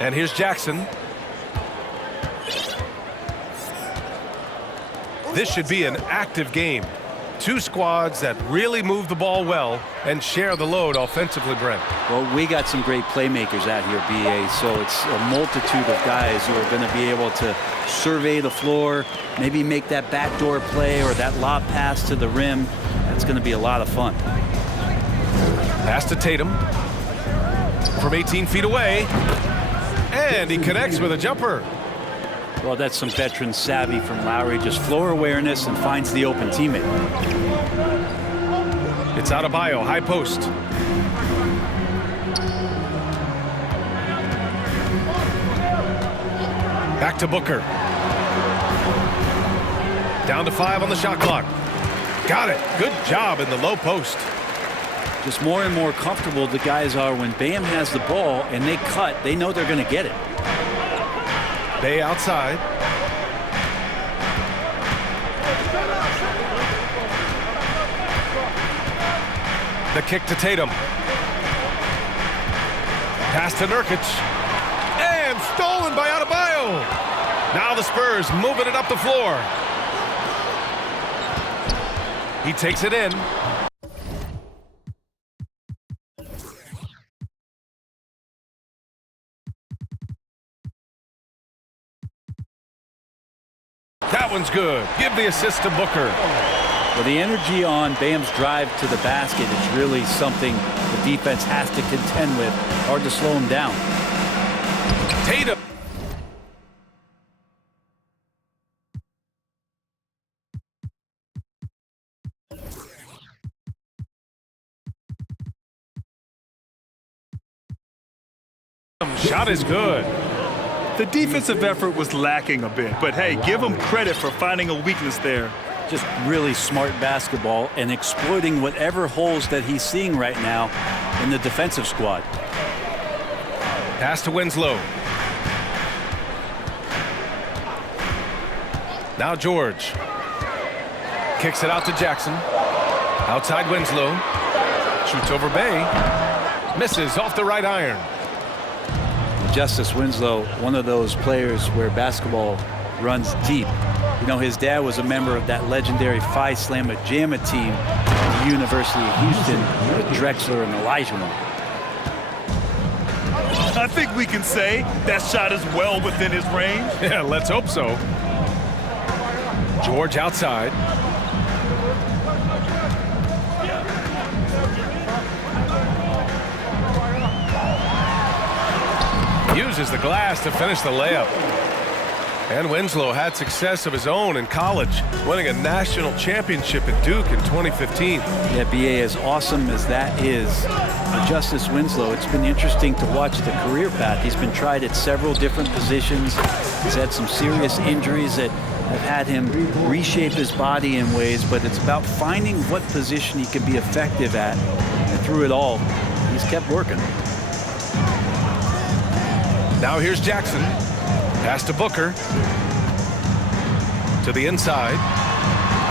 And here's Jackson. This should be an active game. Two squads that really move the ball well and share the load offensively, Brent. Well, we got some great playmakers out here, BA, so it's a multitude of guys who are going to be able to survey the floor, maybe make that backdoor play or that lob pass to the rim. That's going to be a lot of fun. Pass to Tatum from 18 feet away, and he connects with a jumper. Well, that's some veteran savvy from Lowry, just floor awareness and finds the open teammate. It's Adebayo, high post. Back to Booker. Down to 5 on the shot clock. Got it. Good job in the low post. Just more and more comfortable the guys are when Bam has the ball and they cut, they know they're going to get it. Bay outside. The kick to Tatum. Pass to Nurkic. And stolen by Adebayo. Now the Spurs moving it up the floor. He takes it in. That one's good. Give the assist to Booker. Well, the energy on Bam's drive to the basket is really something the defense has to contend with. Hard to slow him down. Tatum. Shot is good. The defensive effort was lacking a bit, but hey, give him credit for finding a weakness there. Just really smart basketball and exploiting whatever holes that he's seeing right now in the defensive squad. Pass to Winslow. Now George. Kicks it out to Jackson. Outside Winslow. Shoots over Bay. Misses off the right iron. Justice Winslow, one of those players where basketball runs deep. You know, his dad was a member of that legendary Phi Slamma Jamma team at the University of Houston with Drexler and Olajuwon. I think we can say that shot is well within his range. Yeah, let's hope so. George outside. Uses the glass to finish the layup. And Winslow had success of his own in college, winning a national championship at Duke in 2015. Yeah, BA, as awesome as that is for Justice Winslow, it's been interesting to watch the career path. He's been tried at several different positions. He's had some serious injuries that have had him reshape his body in ways, but it's about finding what position he can be effective at. And through it all, he's kept working. Now here's Jackson. Pass to Booker. To the inside.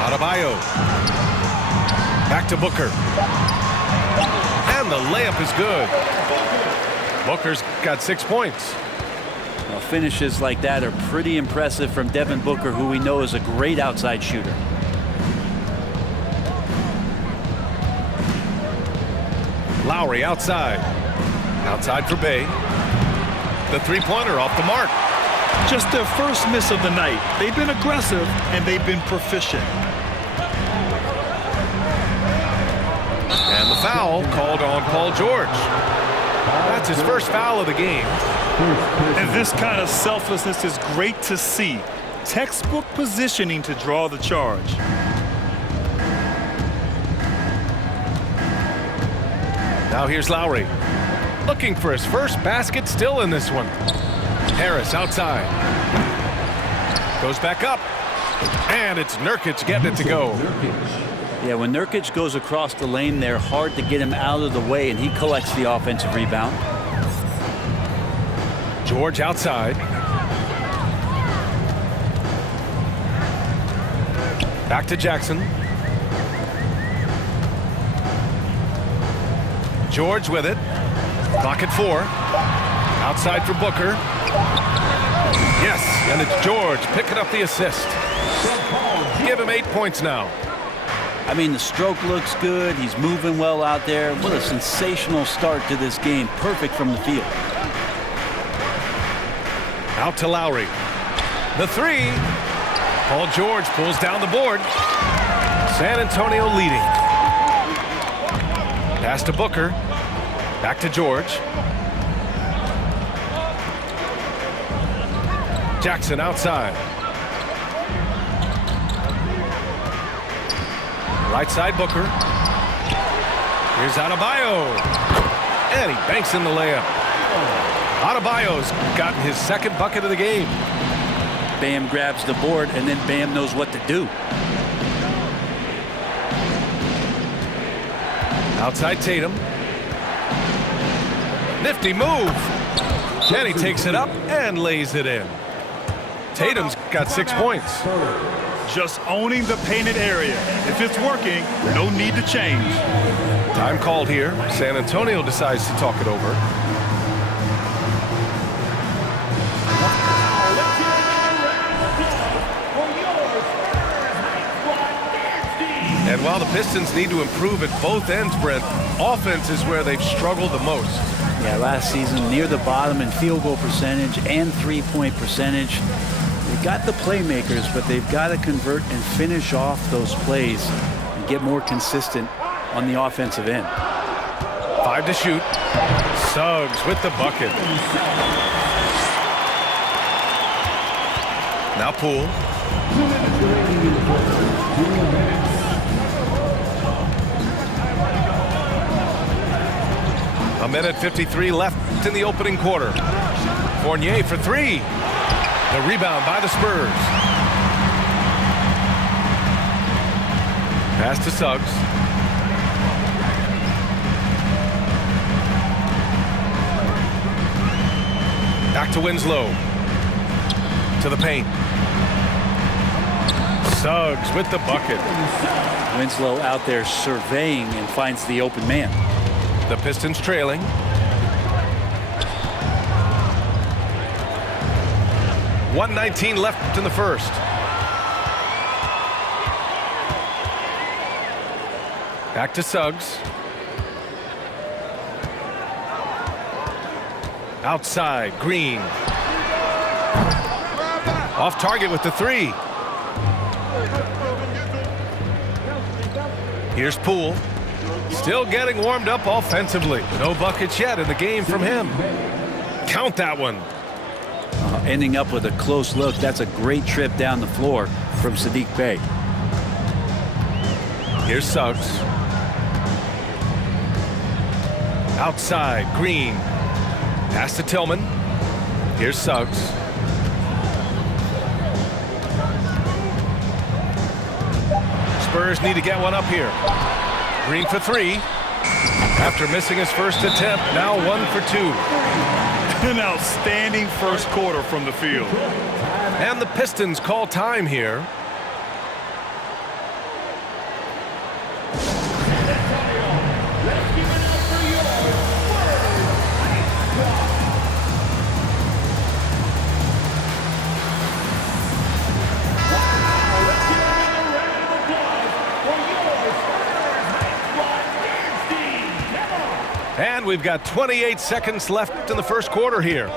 Adebayo. Back to Booker. And the layup is good. Booker's got 6 points. Well, finishes like that are pretty impressive from Devin Booker, who we know is a great outside shooter. Lowry outside. Outside for Bay. The three-pointer off the mark. Just their first miss of the night. They've been aggressive and they've been proficient. And the foul called on Paul George. That's his first foul of the game. And this kind of selflessness is great to see. Textbook positioning to draw the charge. Now here's Lowry. Looking for his first basket, still in this one. Harris outside. Goes back up. And it's Nurkic getting it to go. Yeah, when Nurkic goes across the lane there, hard to get him out of the way, and he collects the offensive rebound. George outside. Back to Jackson. George with it. Clock at 4. Outside for Booker. Yes, and it's George picking up the assist. Give him 8 points now. I mean, the stroke looks good. He's moving well out there. What a sensational start to this game. Perfect from the field. Out to Lowry. The three. Paul George pulls down the board. San Antonio leading. Pass to Booker. Back to George. Jackson outside. Right side Booker. Here's Adebayo. And he banks in the layup. Adebayo's gotten his second bucket of the game. Bam grabs the board, and then Bam knows what to do. Outside Tatum. Nifty move. And he takes it up and lays it in. Tatum's got 6 points. Just owning the painted area. If it's working, no need to change. Time called here. San Antonio decides to talk it over. And while the Pistons need to improve at both ends, Brent, offense is where they've struggled the most. Yeah, last season near the bottom in field goal percentage and three-point percentage. They've got the playmakers, but they've got to convert and finish off those plays and get more consistent on the offensive end. 5 to shoot. Suggs with the bucket. Now Poole. A minute 53 left in the opening quarter. Fournier for three. The rebound by the Spurs. Pass to Suggs. Back to Winslow. To the paint. Suggs with the bucket. Winslow out there surveying and finds the open man. The Pistons trailing. .119 left in the first. Back to Suggs. Outside, Green. Off target with the three. Here's Poole. Still getting warmed up offensively. No buckets yet in the game from him. Count that one. Ending up with a close look. That's a great trip down the floor from Saddiq Bey. Here's Suggs. Outside, Green. Pass to Tillman. Here's Suggs. Spurs need to get one up here. Green for three. After missing his first attempt, now 1 for 2. An outstanding first quarter from the field. And the Pistons call time here. And we've got 28 seconds left in the first quarter here.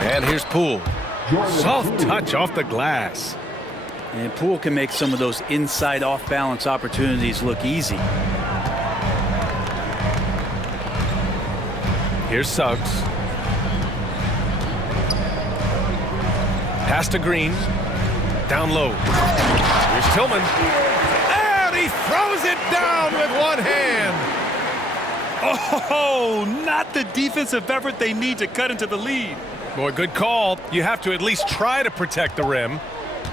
And here's Poole. Soft touch off the glass. And Poole can make some of those inside off-balance opportunities look easy. Here's Suggs. Pass to Green. Down low. Here's Tillman. He throws it down with one hand. Oh, not the defensive effort they need to cut into the lead. Boy, good call. You have to at least try to protect the rim.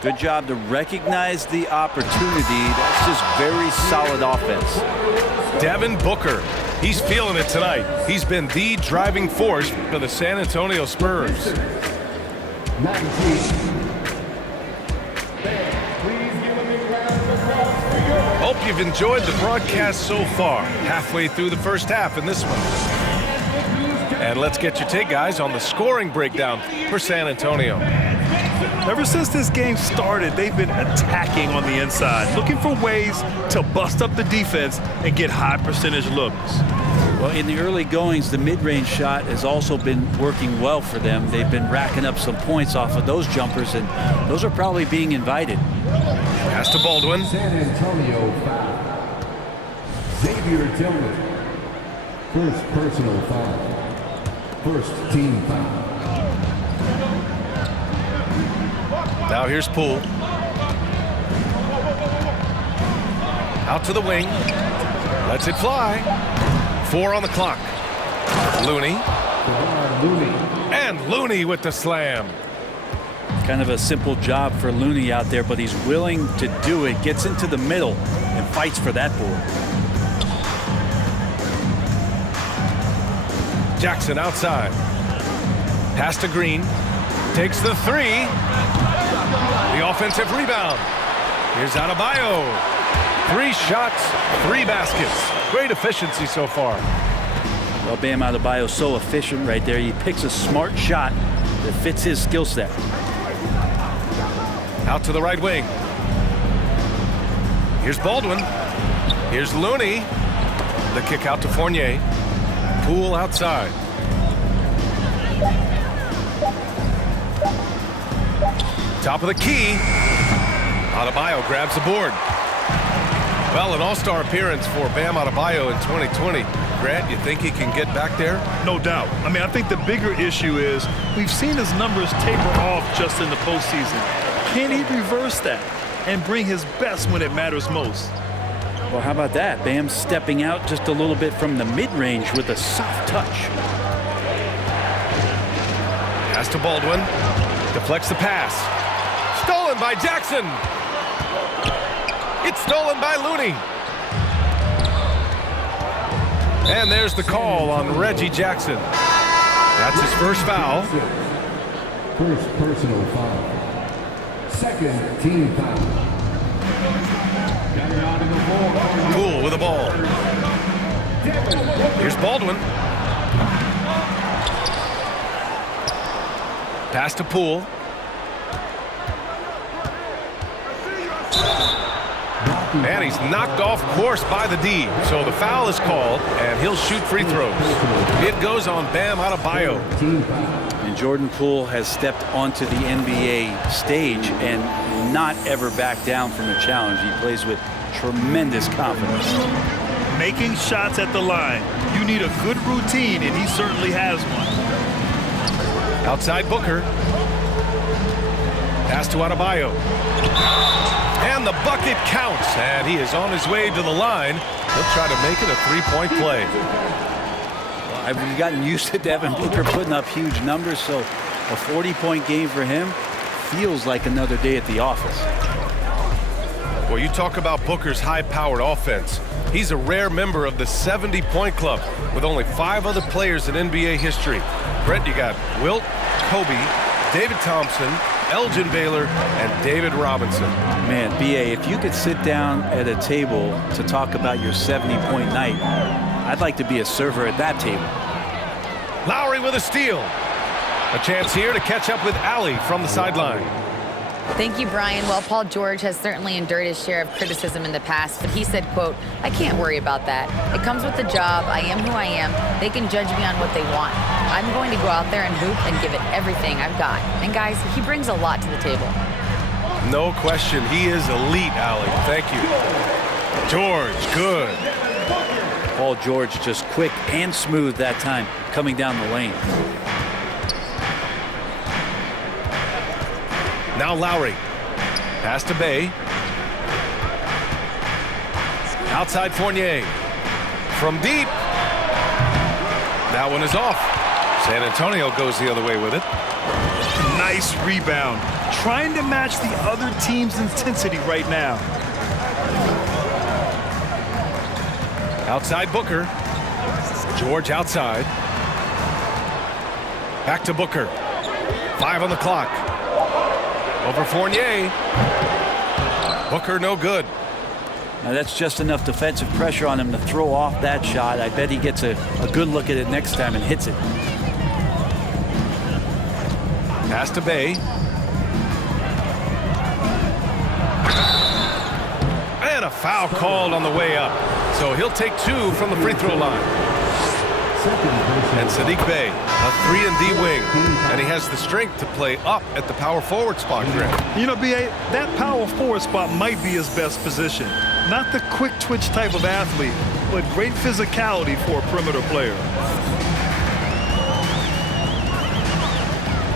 Good job to recognize the opportunity. That's just very solid offense. Devin Booker. He's feeling it tonight. He's been the driving force for the San Antonio Spurs. 19. Hope you've enjoyed the broadcast so far. Halfway through the first half in this one. And let's get your take, guys, on the scoring breakdown for San Antonio. Ever since this game started, they've been attacking on the inside, looking for ways to bust up the defense and get high percentage looks. Well, in the early goings, the mid-range shot has also been working well for them. They've been racking up some points off of those jumpers, and those are probably being invited. Pass to Baldwin. San Antonio foul. Xavier Tillman. First personal foul. First team foul. Now here's Poole. Out to the wing. Lets it fly. 4 on the clock. Looney. And Looney with the slam. Kind of a simple job for Looney out there, but he's willing to do it. Gets into the middle and fights for that board. Jackson outside. Pass to Green. Takes the 3. The offensive rebound. Here's Adebayo. 3 shots, 3 baskets. Great efficiency so far. Well, Bam Adebayo's so efficient right there. He picks a smart shot that fits his skill set. Out to the right wing. Here's Baldwin. Here's Looney. The kick out to Fournier. Poole outside. Top of the key. Adebayo grabs the board. Well, an all-star appearance for Bam Adebayo in 2020. Grant, you think he can get back there? No doubt. I mean, I think the bigger issue is we've seen his numbers taper off just in the postseason. Can he reverse that and bring his best when it matters most? Well, how about that? Bam stepping out just a little bit from the mid-range with a soft touch. Pass to Baldwin. Deflects the pass. Stolen by Jackson. It's stolen by Looney. And there's the call on Reggie Jackson. That's his first foul. First personal foul. Second team foul. Poole with the ball. Here's Baldwin. Pass to Poole. And he's knocked off course by the D. So the foul is called, and he'll shoot free throws. It goes on Bam Adebayo. And Jordan Poole has stepped onto the NBA stage and not ever backed down from a challenge. He plays with tremendous confidence. Making shots at the line. You need a good routine, and he certainly has one. Outside Booker. Pass to Adebayo. And the bucket counts, and he is on his way to the line. He'll try to make it a three-point play. I've gotten used to Devin Booker putting up huge numbers, so a 40-point game for him feels like another day at the office. Well, you talk about Booker's high-powered offense. He's a rare member of the 70-point club with only 5 other players in NBA history. Brent, you got Wilt, Kobe, David Thompson, Elgin Baylor, and David Robinson. Man, B.A., if you could sit down at a table to talk about your 70-point night, I'd like to be a server at that table. Lowry with a steal. A chance here to catch up with Allie from the sideline. Thank you, Brian. Well, Paul George has certainly endured his share of criticism in the past, but he said, quote, "I can't worry about that. It comes with the job. I am who I am. They can judge me on what they want. I'm going to go out there and hoop and give it everything I've got." And guys, he brings a lot to the table. No question. He is elite, Allie. Thank you. George, good. Paul George just quick and smooth that time coming down the lane. Now Lowry. Pass to Bay. Outside Fournier. From deep. That one is off. San Antonio goes the other way with it. Nice rebound. Trying to match the other team's intensity right now. Outside Booker. George outside. Back to Booker. 5 on the clock. Over Fournier. Booker no good. Now that's just enough defensive pressure on him to throw off that shot. I bet he gets a good look at it next time and hits it. Pass to Bay. And a foul called on the way up. So he'll take 2 from the free throw line. And Sadiq Bey, a 3-and-D wing. And he has the strength to play up at the power forward spot, Greg. You know, B.A., that power forward spot might be his best position. Not the quick twitch type of athlete, but great physicality for a perimeter player.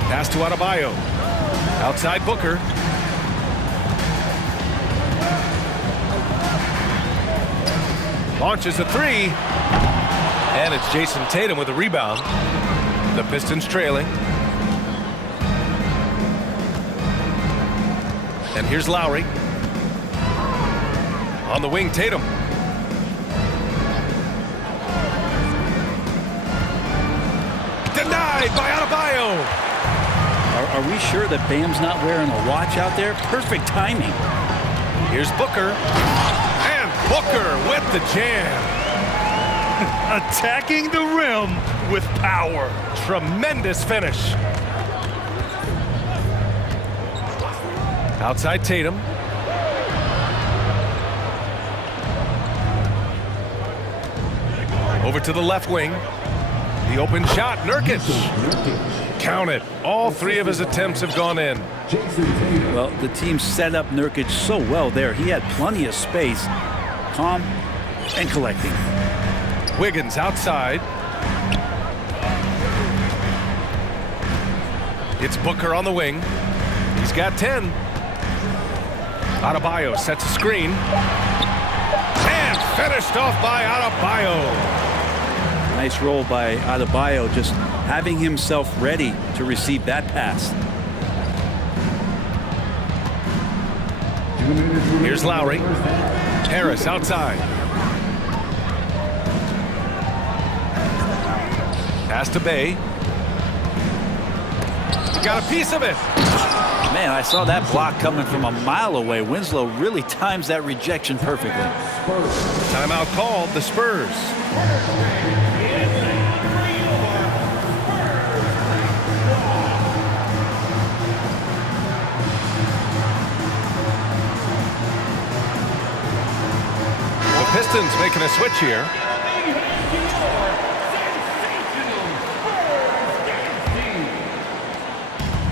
Pass to Adebayo. Outside Booker. Launches a 3. And it's Jason Tatum with a rebound. The Pistons trailing. And here's Lowry. On the wing, Tatum. Denied by Adebayo. Are we sure that Bam's not wearing a watch out there? Perfect timing. Here's Booker. And Booker with the jam. Attacking the rim with power. Tremendous finish. Outside Tatum. Over to the left wing. The open shot, Nurkic. Count it. All 3 of his attempts have gone in. Well, the team set up Nurkic so well there. He had plenty of space. Calm and collecting. Wiggins outside. It's Booker on the wing. He's got 10. Adebayo sets a screen. And finished off by Adebayo. Nice roll by Adebayo, just having himself ready to receive that pass. Here's Lowry. Harris outside. Pass to Bay. Got a piece of it. Man, I saw that block coming from a mile away. Winslow really times that rejection perfectly. Timeout called, the Spurs. The Pistons making a switch here.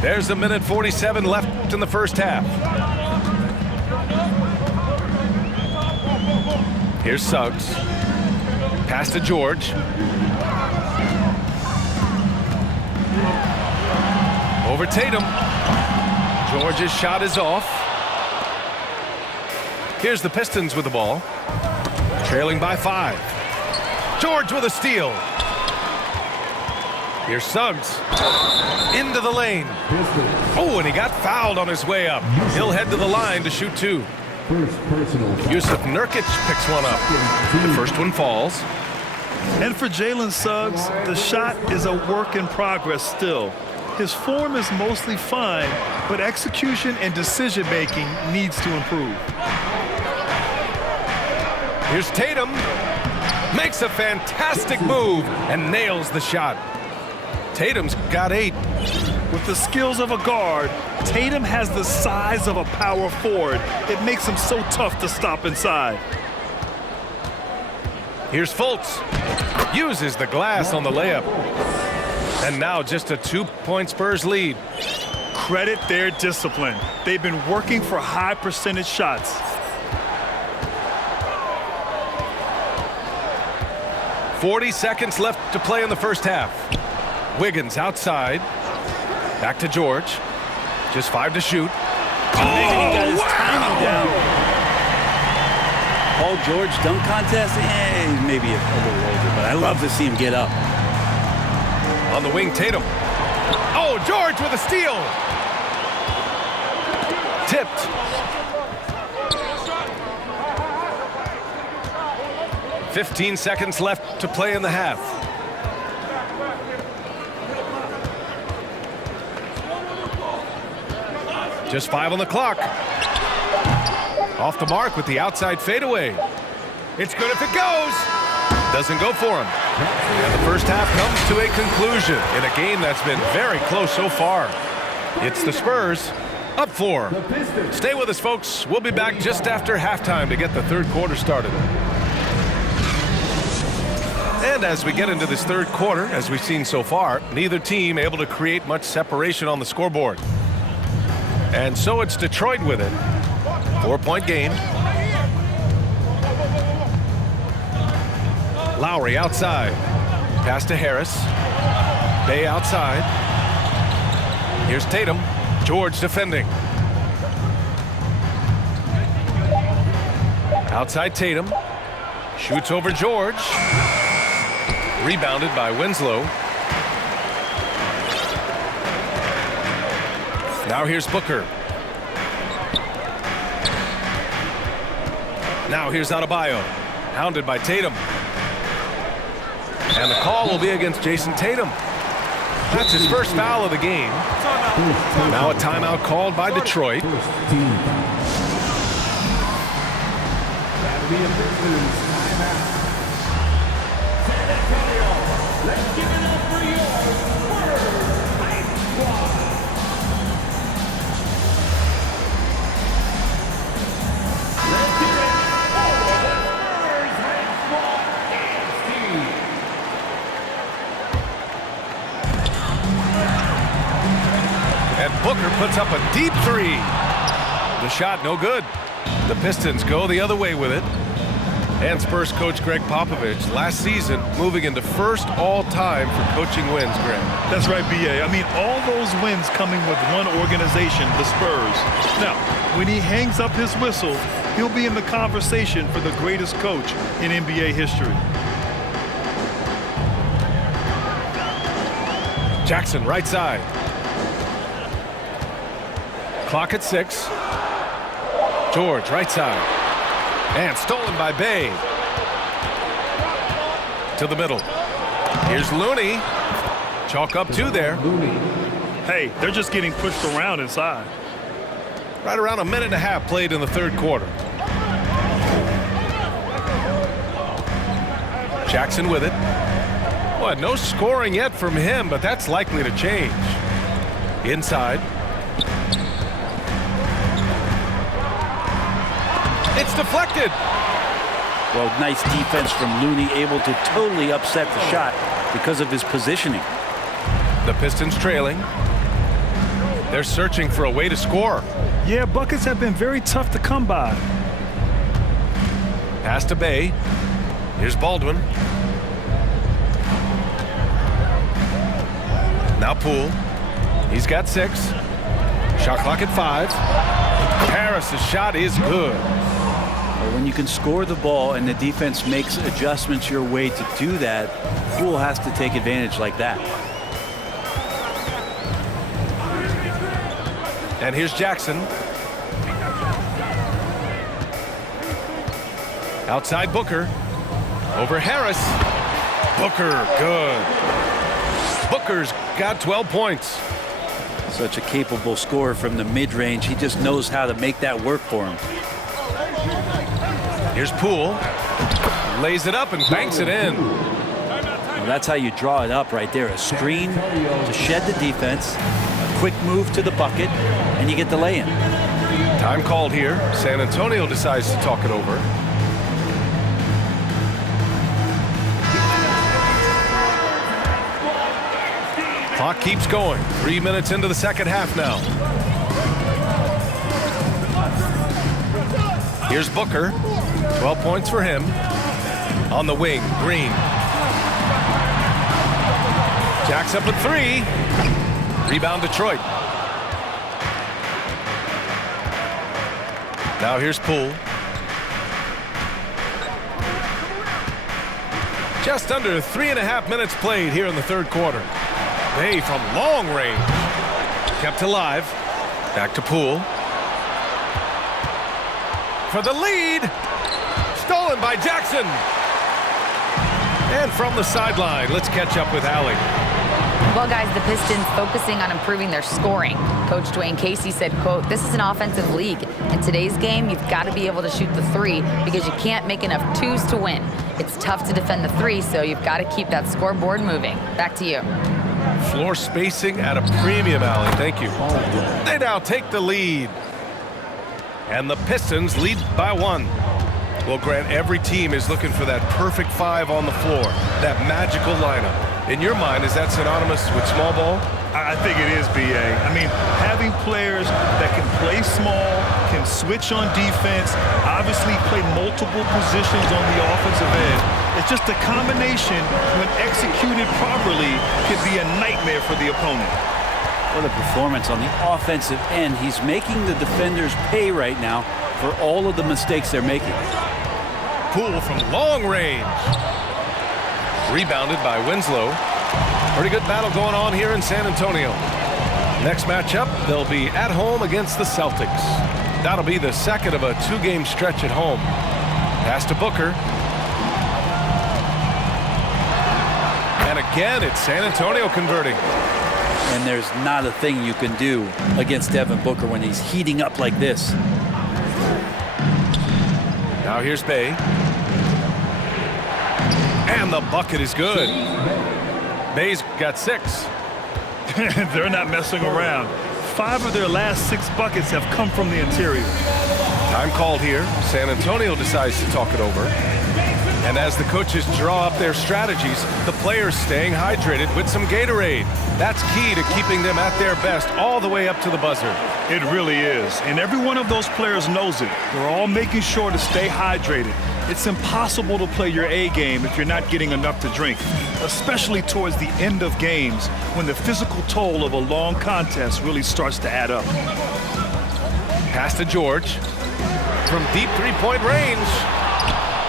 There's a minute 47 left in the first half. Here's Suggs. Pass to George. Over Tatum. George's shot is off. Here's the Pistons with the ball. Trailing by 5. George with a steal. Here's Suggs. Into the lane. Oh, and he got fouled on his way up. He'll head to the line to shoot 2. Yusuf Nurkic picks one up. The first one falls. And for Jalen Suggs, the shot is a work in progress still. His form is mostly fine, but execution and decision-making needs to improve. Here's Tatum. Makes a fantastic move and nails the shot. Tatum's got 8. With the skills of a guard, Tatum has the size of a power forward. It makes him so tough to stop inside. Here's Fultz. Uses the glass on the layup. And now just a 2-point Spurs lead. Credit their discipline. They've been working for high percentage shots. .40 seconds left to play in the first half. Wiggins outside. Back to George. Just 5 to shoot. He got his timing down. Paul George dunk contest? He's maybe a little older, but I love to see him get up. On the wing, Tatum. Oh, George with a steal. Tipped. .15 seconds left to play in the half. Just 5 on the clock. Off the mark with the outside fadeaway. It's good if it goes. Doesn't go for him. And the first half comes to a conclusion in a game that's been very close so far. It's the Spurs up 4. Stay with us, folks. We'll be back just after halftime to get the third quarter started. And as we get into this third quarter, as we've seen so far, neither team able to create much separation on the scoreboard. And so it's Detroit with it. 4-point game. Lowry outside. Pass to Harris. Bay outside. Here's Tatum. George defending. Outside Tatum. Shoots over George. Rebounded by Winslow. Now here's Booker. Now here's Adebayo. Hounded by Tatum. And the call will be against Jason Tatum. That's his first foul of the game. Now a timeout called by Detroit. Let's give it up for your Spurs Hype Squad. Let's give it up for the Spurs Hype Squad dance team. And Booker puts up a deep 3. The shot no good. The Pistons go the other way with it. And Spurs coach Greg Popovich last season moving into first all-time for coaching wins, Greg. That's right, B.A. I mean, all those wins coming with one organization, the Spurs. Now, when he hangs up his whistle, he'll be in the conversation for the greatest coach in NBA history. Jackson right side. Clock at 6. George right side. And stolen by Bay. To the middle. Here's Looney. Chalk up 2 there. Hey, they're just getting pushed around inside. Right around a minute and a half played in the third quarter. Jackson with it. Well, no scoring yet from him, but that's likely to change. Inside. It's deflected. Well, nice defense from Looney, able to totally upset the shot because of his positioning. The Pistons trailing. They're searching for a way to score. Yeah, buckets have been very tough to come by. Pass to Bay. Here's Baldwin. Now Poole. He's got 6. Shot clock at 5. Harris's shot is good. When you can score the ball and the defense makes adjustments your way to do that, Poole has to take advantage like that. And here's Jackson. Outside Booker. Over Harris. Booker, good. Booker's got 12 points. Such a capable scorer from the mid-range. He just knows how to make that work for him. Here's Poole. Lays it up and banks it in. Well, that's how you draw it up right there. A screen to shed the defense, a quick move to the bucket, and you get the lay-in. Time called here. San Antonio decides to talk it over. Clock keeps going. 3 minutes into the second half now. Here's Booker. 12 points for him. On the wing, Green. Jacks up at 3. Rebound Detroit. Now here's Poole. Just under 3.5 minutes played here in the third quarter. Bay from long range. Kept alive. Back to Poole. For the lead. Stolen by Jackson. And from the sideline, let's catch up with Allie. Well, guys, the Pistons focusing on improving their scoring. Coach Dwayne Casey said, quote, "This is an offensive league. In today's game, you've got to be able to shoot the three because you can't make enough twos to win. It's tough to defend the three, so you've got to keep that scoreboard moving." Back to you. Floor spacing at a premium, Allen. Thank you. They now take the lead. And the Pistons lead by 1. Well, Grant, every team is looking for that perfect 5 on the floor, that magical lineup. In your mind, is that synonymous with small ball? I think it is, B.A. I mean, having players that can play small, can switch on defense, obviously play multiple positions on the offensive end. It's just a combination, when executed properly, could be a nightmare for the opponent. What a performance on the offensive end. He's making the defenders pay right now for all of the mistakes they're making. Poole from long range. Rebounded by Winslow. Pretty good battle going on here in San Antonio. Next matchup, they'll be at home against the Celtics. That'll be the second of a 2-game stretch at home. Pass to Booker. And again, it's San Antonio converting. And there's not a thing you can do against Devin Booker when he's heating up like this. Now here's Bay. And the bucket is good. Bay's got 6. They're not messing around. 5 of their last 6 buckets have come from the interior. Time called here. San Antonio decides to talk it over. And as the coaches draw up their strategies, the players staying hydrated with some Gatorade. That's key to keeping them at their best all the way up to the buzzer. It really is. And every one of those players knows it. They're all making sure to stay hydrated. It's impossible to play your A game if you're not getting enough to drink, especially towards the end of games when the physical toll of a long contest really starts to add up. Pass to George. From deep three-point range.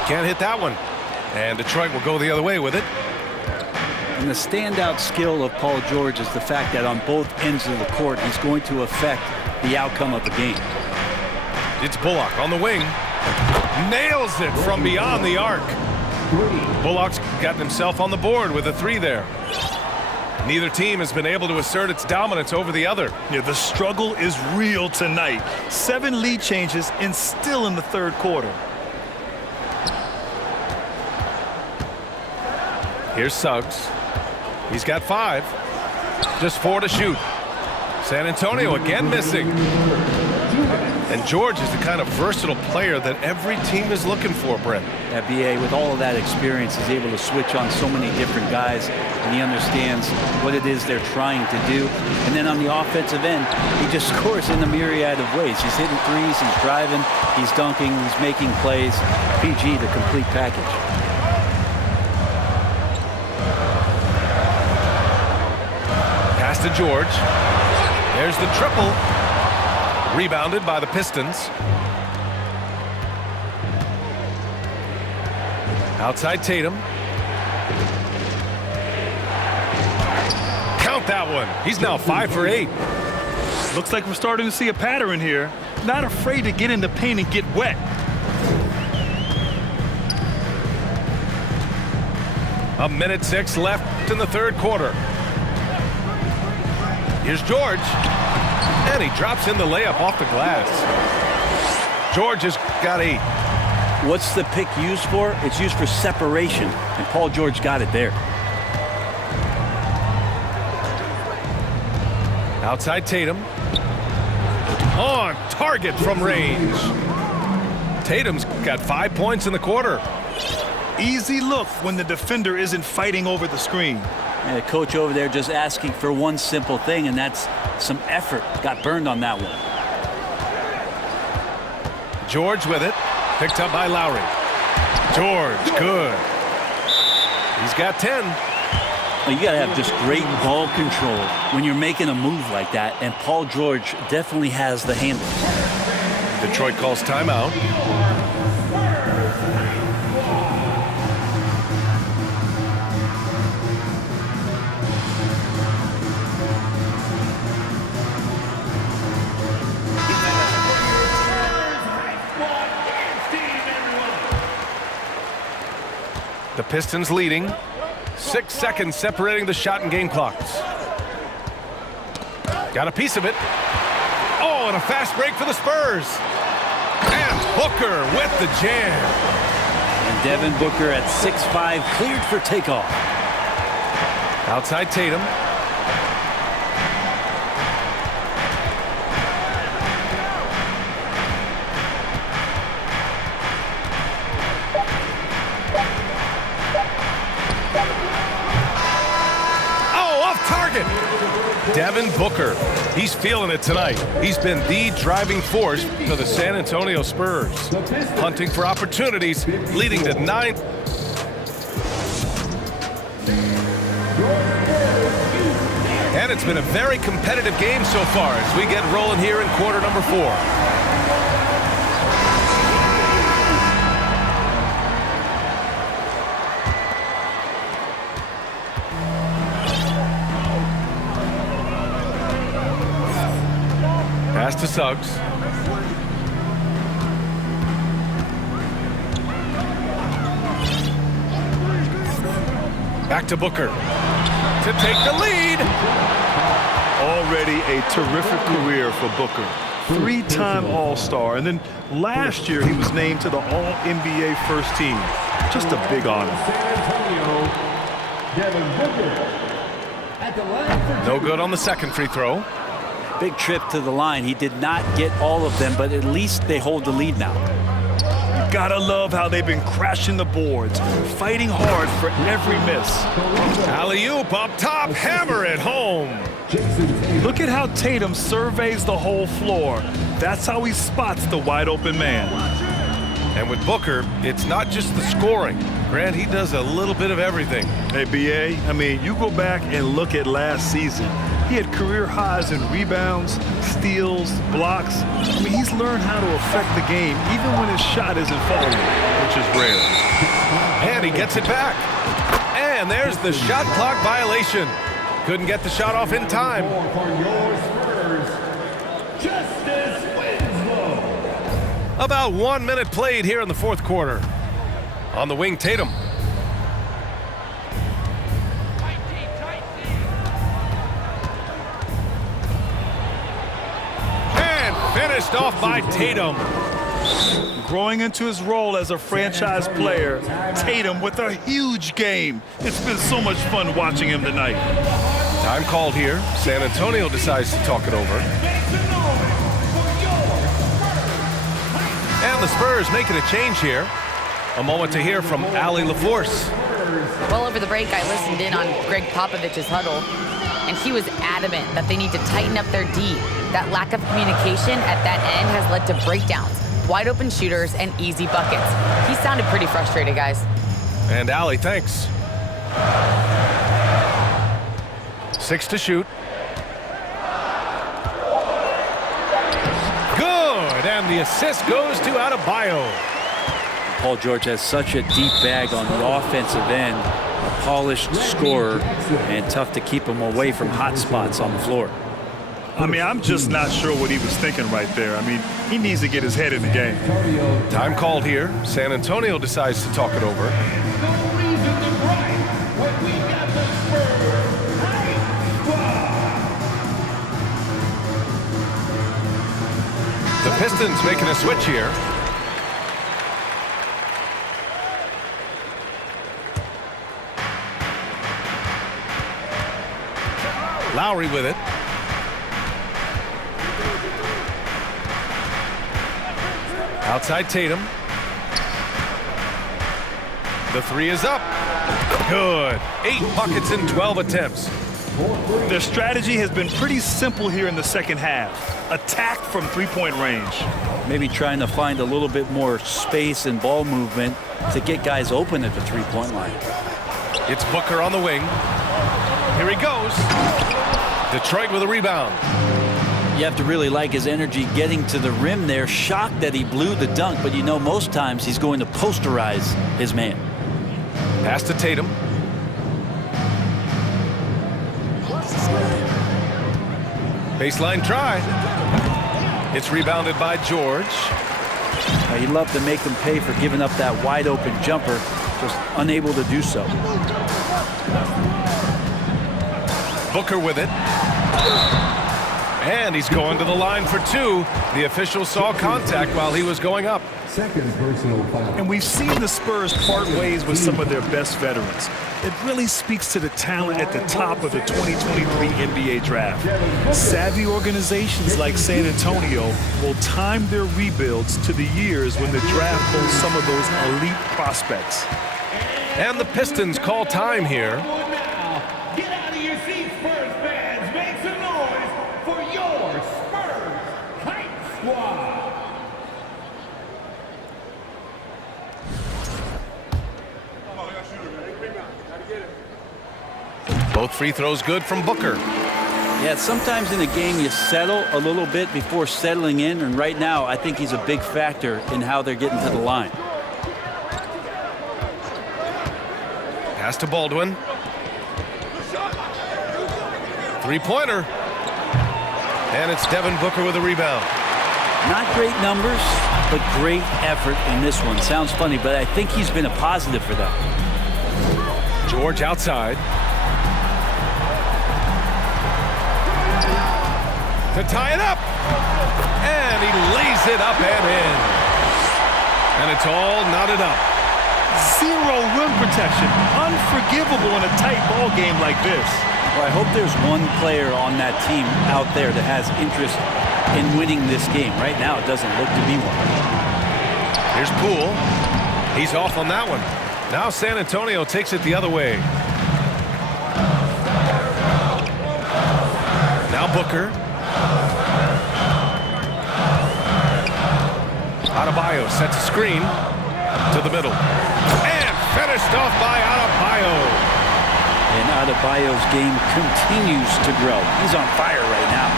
Can't hit that one. And Detroit will go the other way with it. And the standout skill of Paul George is the fact that on both ends of the court, he's going to affect the outcome of the game. It's Bullock on the wing. Nails it from beyond the arc. Bullock's gotten himself on the board with a 3 there. Neither team has been able to assert its dominance over the other. Yeah, the struggle is real tonight. 7 lead changes and still in the third quarter. Here's Suggs. He's got 5. Just 4 to shoot. San Antonio again missing. And George is the kind of versatile player that every team is looking for, Brent. That BA, with all of that experience, is able to switch on so many different guys, and he understands what it is they're trying to do. And then on the offensive end, he just scores in a myriad of ways. He's hitting threes, he's driving, he's dunking, he's making plays. PG, the complete package. Pass to George. There's the triple. Rebounded by the Pistons. Outside Tatum. Count that one. He's now 5 for 8. Looks like we're starting to see a pattern here. Not afraid to get in the paint and get wet. A minute 6 left in the third quarter. Here's George. And he drops in the layup off the glass. George has got 8. What's the pick used for? It's used for separation, and Paul George got it there. Outside Tatum. On target from range. Tatum's got 5 points in the quarter. Easy look when the defender isn't fighting over the screen. And the coach over there just asking for one simple thing, and that's some effort. Got burned on that one. George with it. Picked up by Lowry. George, good. He's got 10. Well, you got to have just great ball control when you're making a move like that, and Paul George definitely has the handle. Detroit calls timeout. The Pistons leading 6 seconds separating the shot and game clocks. Got a piece of it. Oh, and a fast break for the Spurs. And Booker with the jam. And Devin Booker at 6'5", cleared for takeoff. Outside Tatum. Oh, off target. Devin Booker. He's feeling it tonight. He's been the driving force for the San Antonio Spurs. Hunting for opportunities, leading to 9. And it's been a very competitive game so far as we get rolling here in quarter number 4. Pass to Suggs. Back to Booker to take the lead. Already a terrific career for Booker. 3-time All-Star, and then last year he was named to the All-NBA first team. Just a big honor. No good on the second free throw. Big trip to the line. He did not get all of them, but at least they hold the lead now. You gotta love how they've been crashing the boards, fighting hard for every miss. Alley-oop up top, hammer it home. Look at how Tatum surveys the whole floor. That's how he spots the wide open man. And with Booker, it's not just the scoring. Grant, he does a little bit of everything. Hey, B.A., I mean, you go back and look at last season. He had career highs in rebounds, steals, blocks. I mean, he's learned how to affect the game even when his shot isn't falling, which is rare. And he gets it back. And there's the shot clock violation. Couldn't get the shot off in time. About 1 minute played here in the fourth quarter. On the wing, Tatum. And finished off by Tatum. Growing into his role as a franchise player, Tatum with a huge game. It's been so much fun watching him tonight. Time called here. San Antonio decides to talk it over. And the Spurs making a change here. A moment to hear from Allie LaForce. Well, over the break, I listened in on Greg Popovich's huddle, and he was adamant that they need to tighten up their D. That lack of communication at that end has led to breakdowns, wide open shooters, and easy buckets. He sounded pretty frustrated, guys. And Allie, thanks. 6 to shoot. Good, and the assist goes to Adebayo. Paul George has such a deep bag on the offensive end, a polished scorer, and tough to keep him away from hot spots on the floor. I mean, I'm just not sure what he was thinking right there. I mean, he needs to get his head in the game. Time called here. San Antonio decides to talk it over. The Pistons making a switch here. Lowry with it. Outside Tatum. The three is up. Good. 8 buckets in 12 attempts. Their strategy has been pretty simple here in the second half. Attack from three-point range. Maybe trying to find a little bit more space and ball movement to get guys open at the three-point line. It's Booker on the wing. Here he goes. Detroit with a rebound. You have to really like his energy getting to the rim there. Shocked that he blew the dunk, but you know most times he's going to posterize his man. Pass to Tatum. Baseline try. It's rebounded by George. He'd love to make them pay for giving up that wide open jumper. just unable to do so. Booker with it. And he's going to the line for two. The official saw contact while he was going up. Second personal foul. And we've seen the Spurs part ways with some of their best veterans. It really speaks to the talent at the top of the 2023 NBA draft. Savvy organizations like San Antonio will time their rebuilds to the years when the draft holds some of those elite prospects. And the Pistons call time here. Now, get out of your seats, Spurs fans. Make some noise for your Spurs Kite Squad. Both free throws good from Booker. Yeah, sometimes in a game you settle a little bit before settling in, and right now I think he's a big factor in how they're getting to the line. Pass to Baldwin. Three-pointer. And it's Devin Booker with a rebound. Not great numbers, but great effort in this one. Sounds funny, but I think he's been a positive for them. George outside. To tie it up. And he lays it up and in. And it's all knotted up. Zero rim protection. Unforgivable in a tight ball game like this. Well, I hope there's one player on that team out there that has interest in winning this game. Right now, it doesn't look to be one. Here's Poole. He's off on that one. Now San Antonio takes it the other way. Now Booker. Adebayo sets a screen to the middle. And finished off by Adebayo. And Adebayo's game continues to grow. He's on fire right now.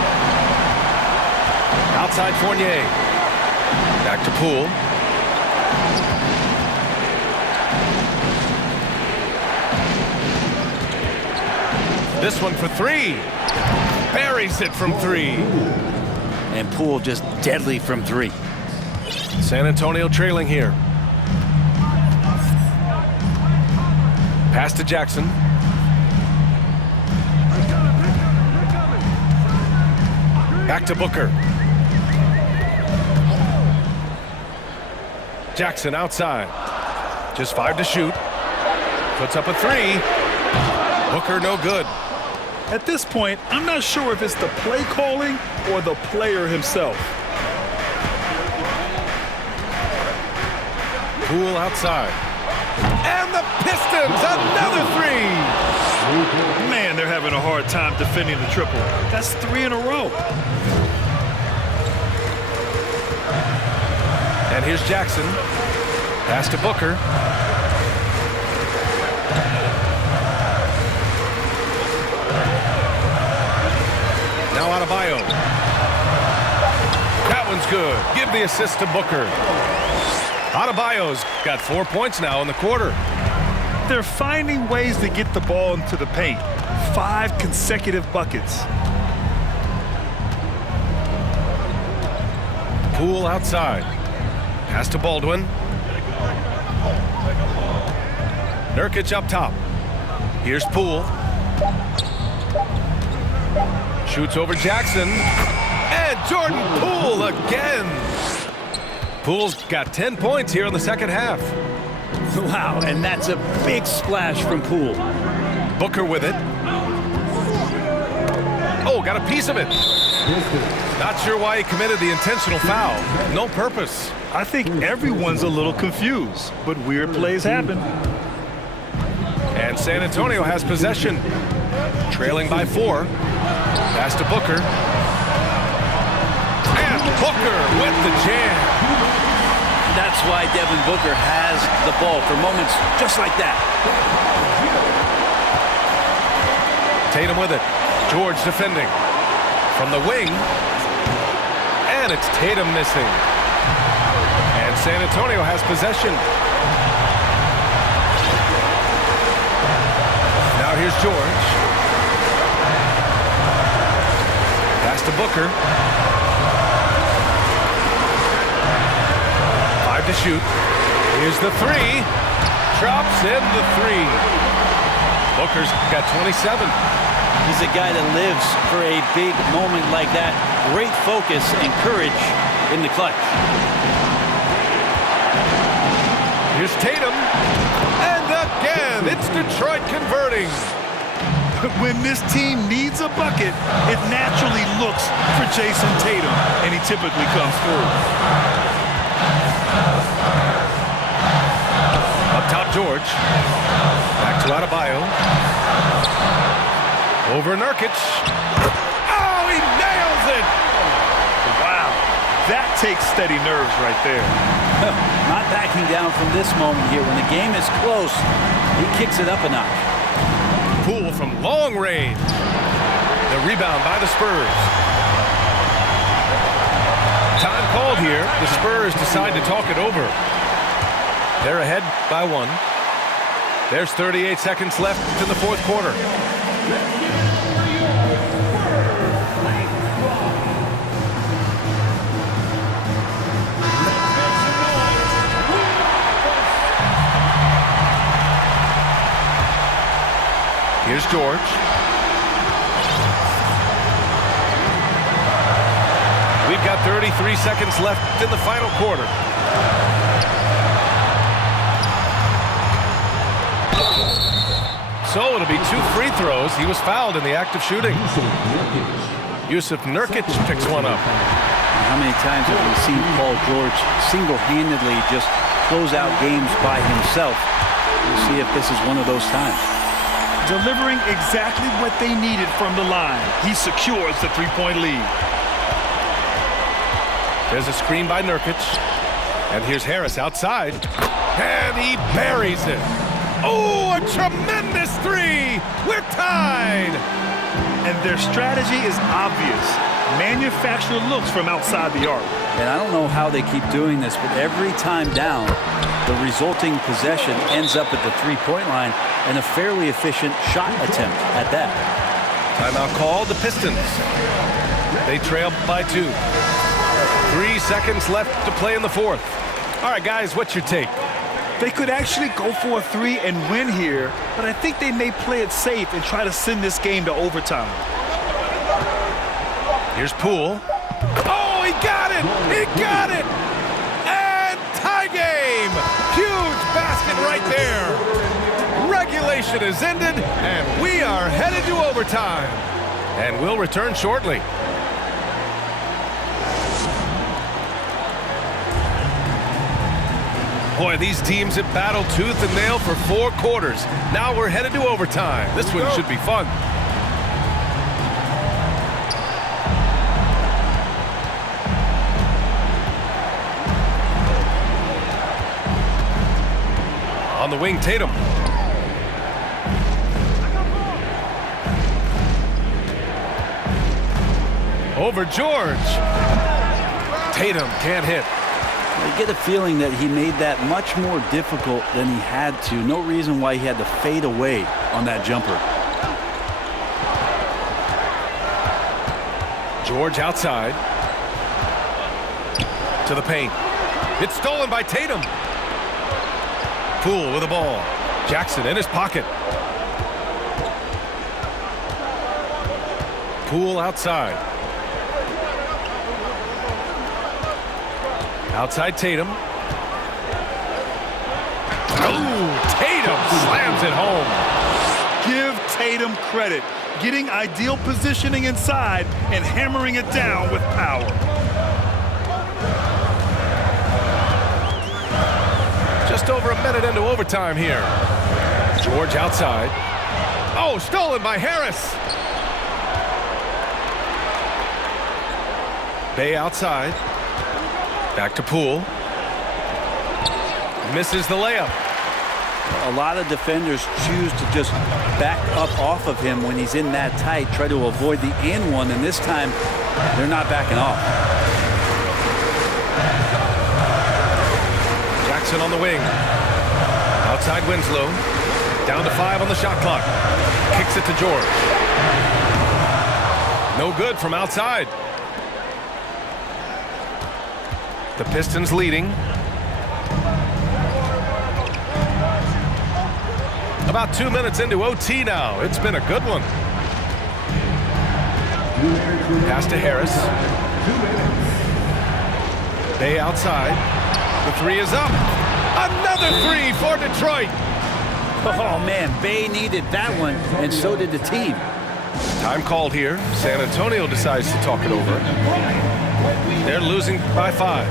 Outside Fournier. Back to Poole. This one for three. Buries it from three. And Poole just deadly from three. San Antonio trailing here. Pass to Jackson. Back to Booker. Jackson outside. Just 5 to shoot. Puts up a three. Booker no good. At this point, I'm not sure if it's the play calling or the player himself. Poole outside. And the Pistons, another three. Man, they're having a hard time defending the triple. That's 3 in a row. And here's Jackson. Pass to Booker. Now Adebayo. That one's good. Give the assist to Booker. Adebayo's got 4 points now in the quarter. They're finding ways to get the ball into the paint. 5 consecutive buckets. Poole outside. Pass to Baldwin. Nurkic up top. Here's Poole. Shoots over Jackson. And Jordan Poole again. Poole's got 10 points here in the second half. Wow, and that's a big splash from Poole. Booker with it. Oh, got a piece of it. Not sure why he committed the intentional foul. No purpose. I think everyone's a little confused, but weird plays happen. And San Antonio has possession. Trailing by 4. Pass to Booker. And Booker with the jam. That's why Devin Booker has the ball for moments just like that. Tatum with it. George defending. From the wing. And it's Tatum missing. And San Antonio has possession. Now here's George. Pass to Booker. 5 to shoot. Here's the three. drops in the three. Booker's got 27. He's a guy that lives for a big moment like that. Great focus and courage in the clutch. Here's Tatum. And again, it's Detroit converting. When this team needs a bucket, it naturally looks for Jason Tatum, and he typically comes through. Up top, George. Back to Adebayo. Over Nurkic. Oh, he nails it! Wow, that takes steady nerves right there. Not backing down from this moment here. When the game is close, he kicks it up a notch. Poole from long range. The rebound by the Spurs. Time called here. The Spurs decide to talk it over. They're ahead by 1. There's 38 seconds left in the fourth quarter. Here's George. We've got 33 seconds left in the final quarter. So it'll be 2 free throws. He was fouled in the act of shooting. Yusuf Nurkic picks one up. How many times have we seen Paul George single-handedly just close out games by himself? We'll see if this is one of those times. Delivering exactly what they needed from the line. He secures the three-point lead. There's a screen by Nurkic. And here's Harris outside. And he buries it. Oh, a tremendous three. We're tied. And their strategy is obvious. Manufacture looks from outside the arc. And I don't know how they keep doing this, but every time down, the resulting possession ends up at the three-point line and a fairly efficient shot attempt at that. Timeout called. The Pistons. They trail by 2. 3 seconds left to play in the fourth. All right, guys, what's your take? They could actually go for a 3 and win here, but I think they may play it safe and try to send this game to overtime. Here's Poole. Oh, he got it! He got it! And tie game! Huge basket right there. Regulation is ended, and we are headed to overtime. And we'll return shortly. Boy, these teams have battled tooth and nail for 4 quarters. Now we're headed to overtime. This one should be fun. On the wing, Tatum. Over George. Tatum can't hit. I get a feeling that he made that much more difficult than he had to. No reason why he had to fade away on that jumper. George outside. To the paint. It's stolen by Tatum. Poole with the ball. Jackson in his pocket. Poole outside. Outside Tatum. Oh, Tatum slams it home. Give Tatum credit. Getting ideal positioning inside and hammering it down with power. Just over a minute into overtime here. George outside. Oh, stolen by Harris. Bay outside. Back to Poole. Misses the layup. A lot of defenders choose to just back up off of him when he's in that tight, try to avoid the and one, and this time they're not backing off. Jackson on the wing. Outside Winslow. Down to 5 on the shot clock. Kicks it to George. No good from outside. The Pistons leading. About 2 minutes into OT now. It's been a good one. Pass to Harris. Bay outside. The three is up. Another three for Detroit. Oh, man, Bay needed that one, and so did the team. Time called here. San Antonio decides to talk it over. They're losing by 5.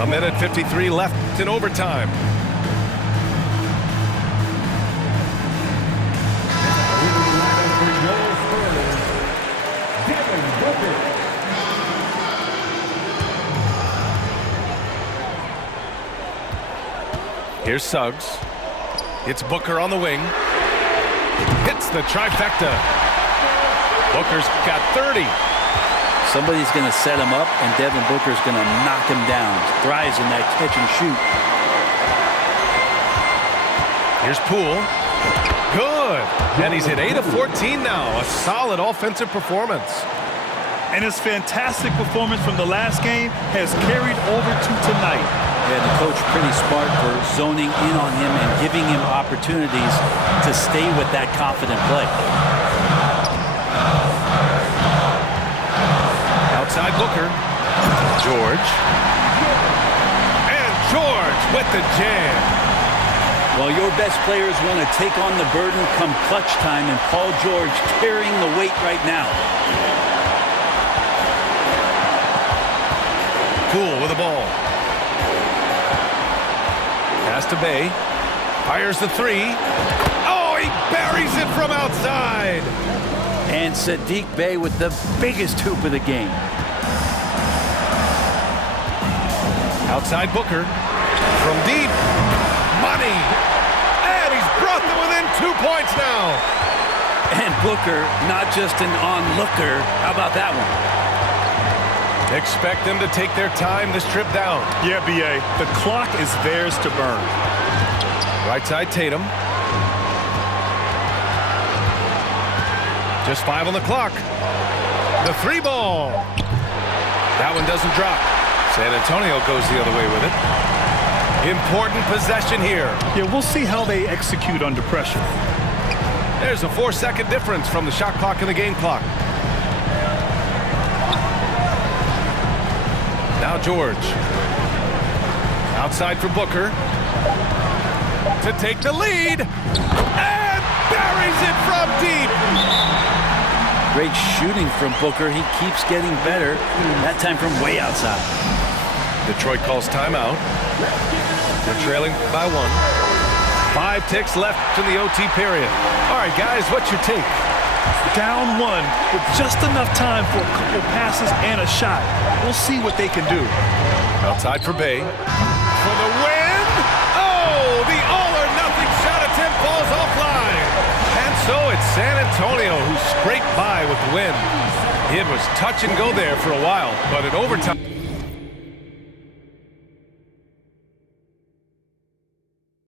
1:53 left in overtime. Here's Suggs. It's Booker on the wing. Hits the trifecta. Booker's got 30. Somebody's going to set him up, and Devin Booker's going to knock him down. Thrives in that catch and shoot. Here's Poole. Good. And he's hit 8 of 14 now. A solid offensive performance. And his fantastic performance from the last game has carried over to tonight. Yeah, the coach pretty smart for zoning in on him and giving him opportunities to stay with that confident play. Outside Booker. George. And George with the jam. Well, your best players want to take on the burden come clutch time, and Paul George carrying the weight right now. Poole with the ball. Pass to Bay. Fires the three. Oh, he buries it from outside. And Sadiq Bey with the biggest hoop of the game. Outside Booker. From deep. Money. And he's brought them within 2 points now. And Booker, not just an onlooker. How about that one? Expect them to take their time this trip down. Yeah, B.A., the clock is theirs to burn. Right side Tatum. Just 5 on the clock. The 3 ball. That one doesn't drop. San Antonio goes the other way with it. Important possession here. Yeah, we'll see how they execute under pressure. There's a 4-second difference from the shot clock and the game clock. Now George. Outside for Booker. To take the lead. And buries it from deep. Great shooting from Booker. He keeps getting better. That time from way outside. Detroit calls timeout. They're trailing by 1. 5 ticks left in the OT period. All right, guys, what's your take? Down 1 with just enough time for a couple passes and a shot. We'll see what they can do. Outside for Bay. For the win! Oh, the all-or-nothing shot attempt falls offline. And so it's San Antonio who scraped by with the win. It was touch and go there for a while, but in overtime...